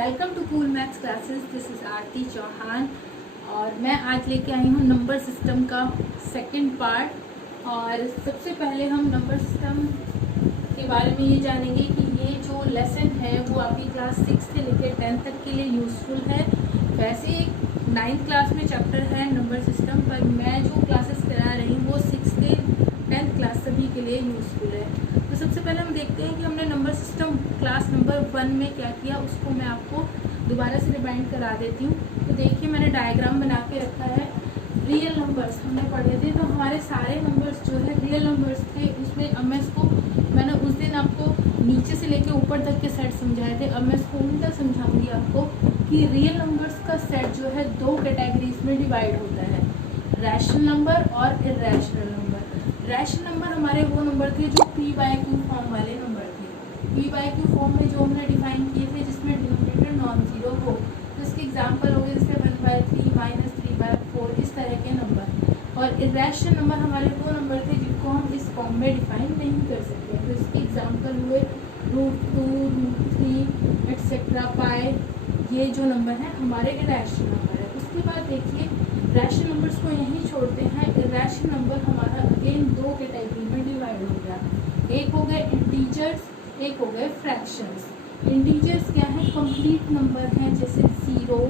Welcome to cool maths classes. This is Aarti Chauhan और मैं आज लेके आई हूँ नंबर सिस्टम का सेकंड पार्ट। और सबसे पहले हम नंबर सिस्टम के बारे में ये जानेंगे कि ये जो लेसन है वो आपकी क्लास 6 से लेकर 10 तक के लिए यूज़फुल है। वैसे 9th क्लास में चैप्टर है नंबर सिस्टम, पर मैं जो क्लासेस करा रही हूँ वो 6 से 10th क्लास सभी के लिए यूज़फुल है। तो सबसे पहले हम देखते हैं कि हमने नंबर सिस्टम क्लास नंबर 1 में क्या किया, उसको मैं आपको दोबारा से रिमाइंड करा देती हूँ। तो देखिए मैंने डायग्राम बना के रखा है। रियल नंबर्स हमने पढ़े थे, तो हमारे सारे नंबर्स जो है रियल नंबर्स थे। उसमें अब मैं इसको मैंने उस दिन आपको नीचे से लेके ऊपर तक के सेट समझाए थे, अब मैं इसको उल्टा समझाऊंगी आपको कि रियल नंबर्स का सेट जो है दो कैटेगरीज में डिवाइड होता है, रैशनल नंबर और इर्रेशनल नंबर। रैशनल नंबर हमारे वो नंबर थे जो पी बाय क्यू फॉर्म वाले नंबर थे। पी बाय क्यू फॉर्म में जो हमने डिफाइन किए थे जिसमें डिनोमिनेटर नॉन जीरो हो, तो इसके एग्जांपल हो गए जैसे 1/3 -3/4 इस तरह के नंबर। और इर्रेशनल नंबर हमारे वो नंबर थे जिनको हम इस फॉर्म में डिफाइन नहीं कर सकते, तो इसके एग्जांपल हुए √2 √3 एक्सेट्रा पाई। ये जो नंबर है हमारे इर्रेशनल नंबर है। उसके बाद देखिए रैशनल नंबर्स को यहीं छोड़ते हैं। इर्रेशनल नंबर हमारा अगेन दो कैटेगरी में डिवाइड हो गया, एक हो गए इंटीजर्स, एक हो गए फ्रैक्शंस। इंटीजर्स क्या है, कंप्लीट नंबर हैं, जैसे 0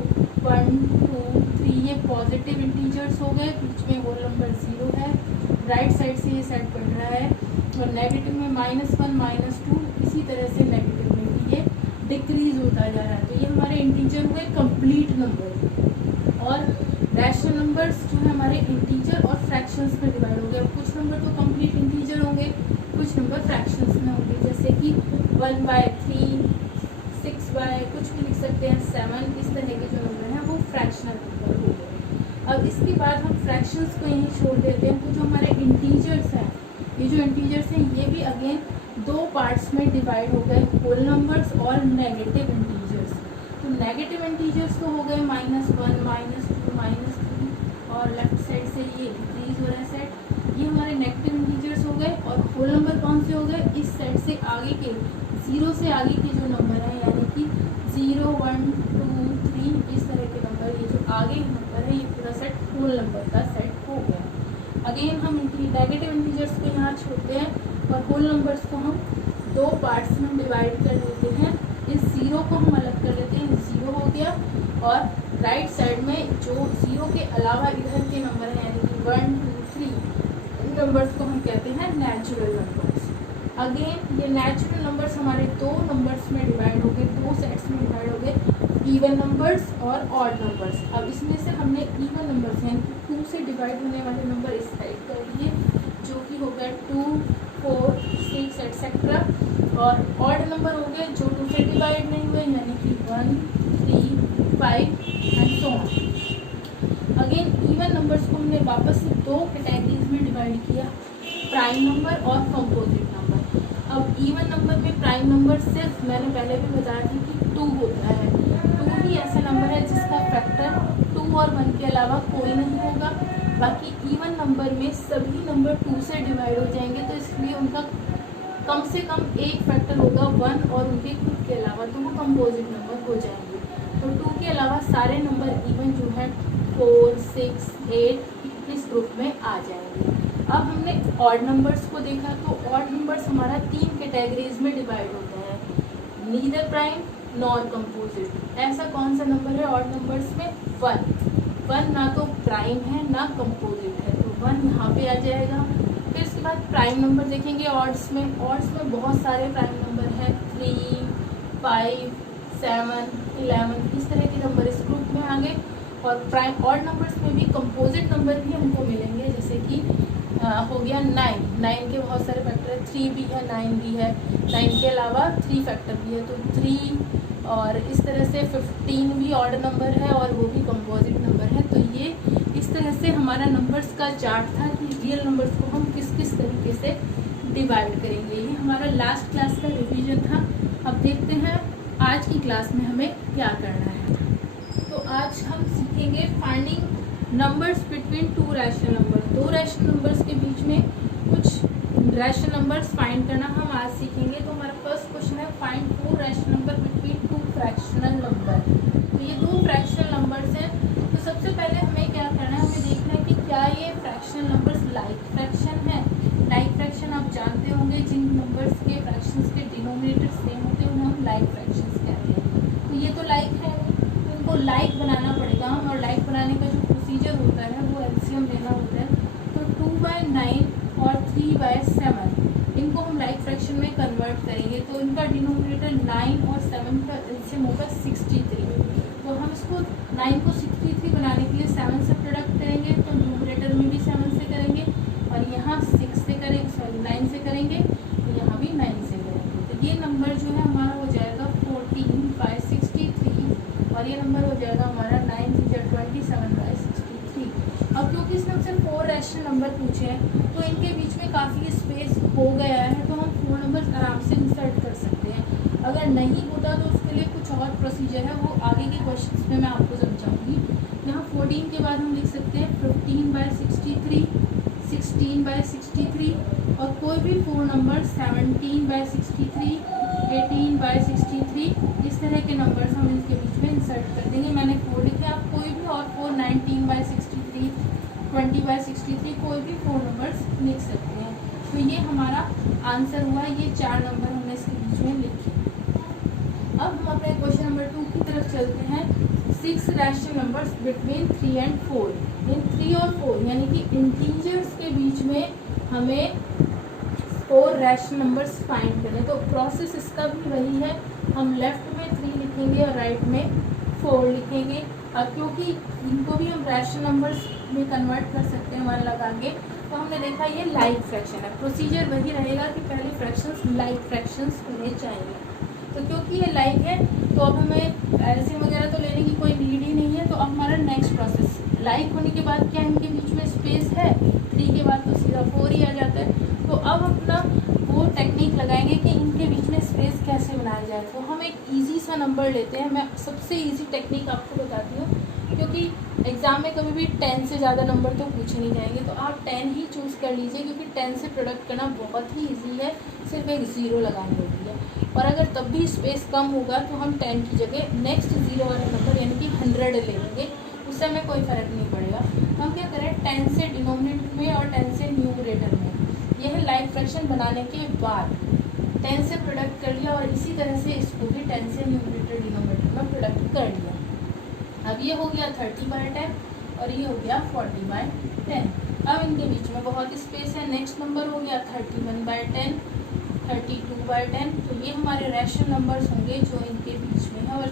1 2 3 ये पॉजिटिव इंटीजर्स हो गए, बीच में होल नंबर 0 है, राइट साइड से ये सेट बढ़ रहा है। और नेगेटिव में -1 -2 इसी तरह से नेगेटिव में भी ये डिक्रीज होता जा रहा है। तो ये हमारे इंटीजर हुए कंप्लीट नंबर। और रैशनल नंबर्स जो है हमारे इंटीजर और फ्रैक्शंस में डिवाइड हो गए। कुछ नंबर तो कंप्लीट इंटीजर होंगे, कुछ नंबर फ्रैक्शंस में होंगे, जैसे कि 1/3 6 कुछ भी लिख सकते हैं 7, इस तरह के जो नंबर हैं वो फ्रैक्शनल नंबर हो गए। अब इसके बाद हम फ्रैक्शंस को यहीं छोड़ देते हैं। तो जो हमारे इंटीजर्स हैं, ये जो इंटीजर्स हैं ये भी अगेन दो पार्ट्स में डिवाइड हो गए, होल नंबर्स और नेगेटिव इंटीजर्स। तो नेगेटिव इंटीजर्स तो हो गए -1 -2 -3 और लेफ्ट साइड से ये इंक्रीज हो रहा है सेट, ये हमारे नेगेटिव इंटीजर्स हो गए। और होल नंबर कौन से हो गए, इस साइड से आगे के 0 से आगे के जो नंबर हैं, यानी कि 0 1 2 3 इस तरह के नंबर, ये जो आगे नंबर है ये पूरा सेट होल नंबर का सेट हो गया। अगेन हम नेगेटिव इंटीजर्स को यहाँ छोड़ते हैं और होल नंबर्स को हम दो पार्ट्स में डिवाइड कर देते हैं। इस 0 को हम अलग कर लेते हैं, 0 हो गया। और राइट साइड में जो 0 के अलावा इधर के नंबर हैं, यानी कि 1 2 3, इन नंबर्स को हम कहते हैं नेचुरल नंबर्स। अगेन ये नेचुरल नंबर्स हमारे दो नंबर्स में डिवाइड हो गए, दो सेट्स में डिवाइड हो गए, इवन नंबर्स और ऑड नंबर्स। अब इसमें से हमने इवन नंबर्स हैं 2 से डिवाइड होने वाले नंबर इस साइड कर दिए, जो कि हो गया 2 4 6 एक्सेट्रा। और ऑड नंबर हो गए जो 2 से डिवाइड नहीं हुए, यानी कि 1 3 5 and so on. Again even numbers को हमने वापस से दो कैटेगरीज में डिवाइड किया, प्राइम नंबर और कंपोजिट नंबर। अब इवन नंबर में प्राइम नंबर सिर्फ मैंने पहले भी बताया था कि 2 होता है। 2 ही ऐसा नंबर है जिसका फैक्टर 2 और 1 के अलावा कोई नहीं होगा। बाकी इवन नंबर में सभी नंबर 2 से डिवाइड हो जाएंगे, तो इसलिए उनका कम से कम एक फैक्टर होगा 1 और उनके खुद के अलावा, तो वो कंपोजिट नंबर हो जाएंगे। तो 2 के अलावा सारे नंबर इवन जो है 4 6 8 इस ग्रुप में आ जाएंगे। अब हमने ऑड नंबर्स को देखा, तो ऑड नंबर्स हमारा 3 कैटेगरीज में डिवाइड होता है, नीदर प्राइम नॉर कंपोजिट। ऐसा कौन सा नंबर है ऑड नंबर्स में, 1 ना तो प्राइम है ना कंपोजिट है, तो 1 यहाँ पे आ जाएगा। फिर इसके बाद प्राइम नंबर देखेंगे ऑड्स में बहुत सारे प्राइम नंबर हैं, 3 5 7 11 इस तरह के नंबर इस ग्रुप में आ गए। और प्राइम ऑड नंबर्स में भी कंपोजिट नंबर भी हमको मिलेंगे, जैसे कि हो गया 9 के बहुत सारे फैक्टर है, 3 भी है 9 भी है, 9 के अलावा 3 फैक्टर भी है, तो 3 और इस तरह से 15 भी ऑड नंबर है और वो भी कंपोजिट नंबर है। तो ये इस तरह से हमारा नंबर्स का चार्ट था कि रियल नंबर्स को हम किस किस तरीके से डिवाइड करेंगे। ये हमारा लास्ट क्लास का रिवीजन था। अब देखते हैं आज की क्लास में हमें क्या करना है। तो आज हम सीखेंगे finding numbers between 2 rational number. 2 rational numbers के बीच में कुछ रैशनल नंबर्स फाइंड करना हम आज सीखेंगे। तो हमारा फर्स्ट क्वेश्चन है, find 4 rational number between 2 fractional number. Fractions के डिनोमिनेटर सेम होते हैं उन्हें हम लाइक फ्रैक्शंस कहते हैं। तो ये तो लाइक है, तो इनको लाइक बनाना पड़ेगा हम, और लाइक बनाने का जो प्रोसीजर होता है वो एलसीएम लेना होता है। तो 2/9 और 3/7 इनको हम लाइक फ्रैक्शन में कन्वर्ट करेंगे, तो इनका डिनोमिनेटर 9 और 7 का एलसीएम होगा 63। तो हम इसको 9 को 63 बनाने के लिए 7 से प्रोडक्ट करेंगे, तो न्यूमरेटर में भी 7 से करेंगे, और यहाँ 6 से करेंगे, सॉरी 9 से करेंगे, तो यहाँ भी 9 से करेंगे। तो ये नंबर जो है हमारा हो जाएगा 14/63, और ये नंबर हो जाएगा हमारा 9×27/63। अब क्योंकि इसमें हमसे 4 रैशनल नंबर पूछे हैं तो इनके बीच में काफ़ी स्पेस हो गया है, तो हम 4 नंबर आराम से इंसर्ट कर सकते हैं। अगर नहीं होता तो उसके लिए कुछ और प्रोसीजर है, वो आगे के क्वेश्चंस में मैं आपको समझाऊंगी। यहाँ 14 के बाद हम लिख सकते हैं 15/63, 16/63, और कोई भी 4 नंबर 17/63, 18/63, इस तरह के नंबर्स हम इनके बीच में इंसर्ट कर देंगे। मैंने 4 लिखे, आप कोई भी और 4 19/63, 20/63, कोई भी 4 नंबर्स लिख सकते हैं। तो ये हमारा आंसर हुआ, ये 4 नंबर हमने इसके बीच में लिखे। अब हम अपने क्वेश्चन नंबर 2 की तरफ चलते हैं। 6 रैशनल नंबर्स बिटवीन 3 and 4, इन 3 और 4 यानी कि इंटीजर्स के बीच में हमें 4 रैशनल नंबर्स फाइंड करें। तो प्रोसेस इसका भी वही है, हम लेफ्ट में 3 लिखेंगे और राइट में 4 लिखेंगे। अब क्योंकि इनको भी हम रैशनल नंबर्स में कन्वर्ट कर सकते हैं 1 लगा के, तो हमने देखा ये लाइक फ्रैक्शन है। प्रोसीजर वही रहेगा कि पहले फ्रैक्शंस लाइक फ्रैक्शंस होने चाहिए। तो क्योंकि ये लाइक है तो अब हमें एलसीएम वगैरह तो लेने की कोई नीड ही नहीं है। तो अब हमारा नेक्स्ट प्रोसेस, लाइक होने के बाद क्या इनके बीच में स्पेस है, 3 के बाद तो सीधा 4 ही आ जाता है। तो अब अपना वो टेक्निक लगाएंगे कि इनके बीच में स्पेस कैसे बनाया जाए। तो हम एक ईजी सा नंबर लेते हैं, मैं सबसे ईजी टेक्निक आपको बताती हूँ, क्योंकि एग्ज़ाम में कभी भी 10 से ज़्यादा नंबर तो पूछे नहीं जाएंगे, तो आप 10 ही चूज़ कर लीजिए, क्योंकि 10 से प्रोडक्ट करना बहुत ही ईजी है, सिर्फ एक 0 लगानी होती है। और अगर तब भी स्पेस कम होगा तो हम 10 की जगह नेक्स्ट 0 वाले नंबर यानी कि 100 ले लेंगे, उससे हमें कोई फ़र्क नहीं पड़ेगा। तो हम क्या करें, 10 से डिनोमिनेटर में और 10 से न्यूमरेटर में, यह लाइक फ्रैक्शन बनाने के बाद 10 से प्रोडक्ट कर लिया, और इसी तरह से इसको भी 10 से न्यूमरेटर डिनोमिनेटर में प्रोडक्ट कर लिया। अब ये हो गया 30/10 और ये हो गया 40/10। अब इनके बीच में बहुत स्पेस है। नेक्स्ट नंबर हो गया 31/10, 32/10। तो ये हमारे रैशनल नंबर्स होंगे जो इनके बीच में है, और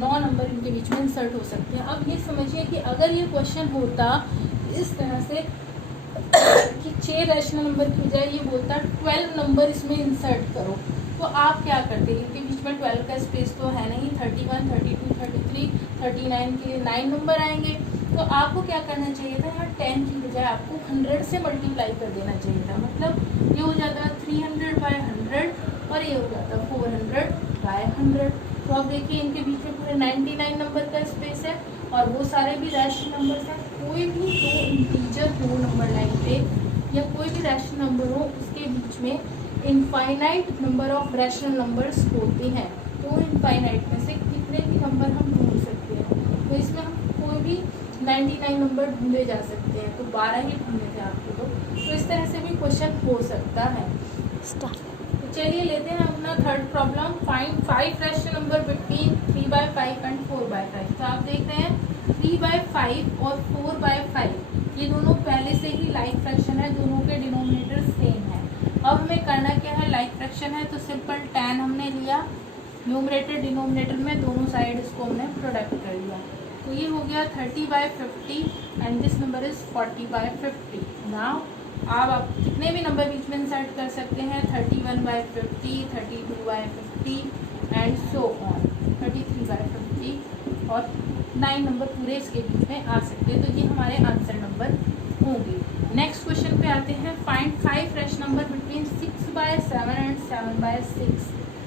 9 नंबर इनके बीच में इंसर्ट हो सकते हैं। अब ये समझिए कि अगर ये क्वेश्चन होता इस तरह से कि 6 रैशनल नंबर की बजाय ये बोलता 12 नंबर इसमें इंसर्ट करो, तो आप क्या करते? इनके बीच में 12 का स्पेस तो है नहीं, 31, 32, 33, 39 के लिए 9 नंबर आएंगे। तो आपको क्या करना चाहिए था, यहाँ 10 की बजाय आपको 100 से मल्टीप्लाई कर देना चाहिए था। मतलब ये हो जाता 300/100 और ये हो जाता 400/100। तो अब देखिए इनके बीच में पूरे 99 नंबर का स्पेस है, और वो सारे भी रैशनल नंबर्स हैं। कोई भी 2 इंटीजर हो नंबर लाइन पे, या कोई भी रैशनल नंबर हो, उसके बीच में infinite number of rational numbers होते हैं। तो इनफाइनाइट में से कितने भी नंबर हम ढूंढ सकते हैं। तो इसमें हम कोई भी 99 नंबर ढूंढे जा सकते हैं, तो 12 ही ढूंढने थे आपको। तो इस तरह से भी क्वेश्चन हो सकता है। तो चलिए लेते हैं अपना third problem, find 5 rational number between 3/5 and 4/5। तो आप देख रहे हैं 3/5 और 4/5 ये दोनों पहले से ही लाइक फ्रैक्शन है, दोनों के डिनोमिनेटर सेम है। अब हमें करना क्या है, लाइक फ्रैक्शन है तो सिंपल 10 हमने लिया, न्यूमरेटर डिनोमिनेटर में दोनों साइड इसको हमने प्रोडक्ट कर लिया। तो ये हो गया 30/50 and this number is 40/50। Now आप कितने भी नंबर बीच में इंसर्ट कर सकते हैं, 31/50, 32/50 एंड सो ऑन, 33/50 और 9 नंबर पूरे इसके बीच में आ सकते हैं। तो ये हमारे आंसर नंबर होंगे। नेक्स्ट क्वेश्चन पे आते हैं, find 5 rational number between 6/7 and 7/6।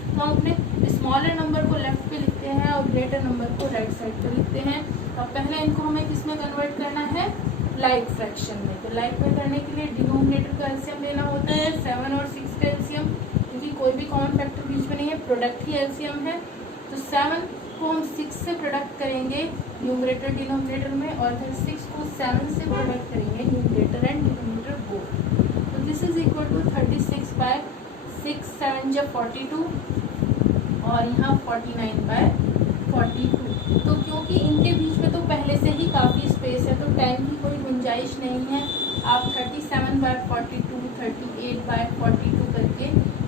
तो हम अपने स्मॉलर नंबर को लेफ्ट पे लिखते हैं और ग्रेटर नंबर को राइट साइड पे लिखते हैं। और पहले इनको हमें किस में कन्वर्ट करना है, लाइक फ्रैक्शन में। तो लाइक में करने के लिए डिनोमिनेटर का एलसीएम लेना होता है, 7 और 6 का एलसीएम, क्योंकि कोई भी कॉमन फैक्टर बीच में नहीं है, प्रोडक्ट ही एलसीएम है। तो 7 को हम 6 से प्रोडक्ट करेंगे न्यूमरेटर डिनोमिनेटर में, और फिर 6 को 7 से प्रोडक्ट करेंगे न्यूमरेटर एंड डिनोमिनेटर बोथ। तो दिस इज इक्वल टू 36/7। 6 7 जब 42 और यहाँ 49/42। तो क्योंकि इनके बीच में तो पहले से ही काफ़ी स्पेस है तो 10 की कोई गुंजाइश नहीं है। आप 37/42, 38/42 करके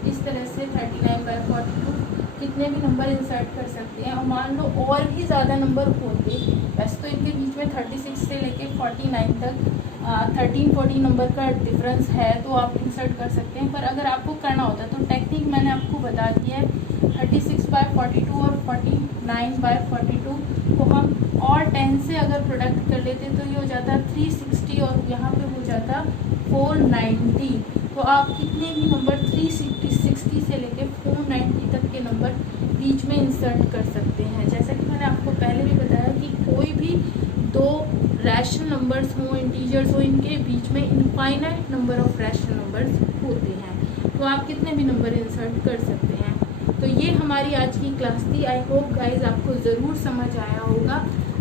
इस तरह से 39/42 कितने भी नंबर इंसर्ट कर सकते हैं। और मान लो और भी ज़्यादा नंबर होते, वैसे तो इनके बीच में 36 से लेके 49 तक 13-14 नंबर का डिफरेंस है तो आप इंसर्ट कर सकते हैं। पर अगर आपको करना होता है तो टेक्निक मैंने आपको बता दिया है। 36/42 और 49/42 को हम और 10 से अगर प्रोडक्ट कर लेते तो ये हो जाता 360 और यहाँ पे हो जाता 490। तो आप कितने भी नंबर 360 से लेके 490 तक के नंबर बीच में इंसर्ट कर सकते हैं। जैसा कि मैंने आपको पहले भी बताया कि कोई भी दो रैशनल नंबर्स हों, इंटीजर्स हो, इनके बीच में infinite number of rational numbers होते हैं तो आप कितने भी नंबर इंसर्ट कर सकते हैं। तो ये हमारी आज की क्लास थी। आई होप गाइज आपको ज़रूर समझ आया होगा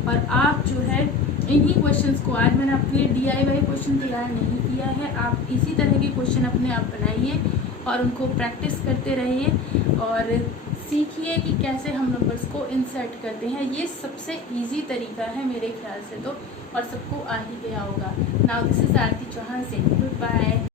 और आप जो है इन्हीं क्वेश्चंस को, आज मैंने अपने लिए DIY क्वेश्चन तैयार नहीं किया है, आप इसी तरह के क्वेश्चन अपने आप बनाइए और उनको प्रैक्टिस करते रहिए और सीखिए कि कैसे हम नंबर्स को इंसर्ट करते हैं। ये सबसे इजी तरीका है मेरे ख्याल से तो, और सबको आ ही गया होगा। नाउ दिस इज आरती चौहान से गुड बाय।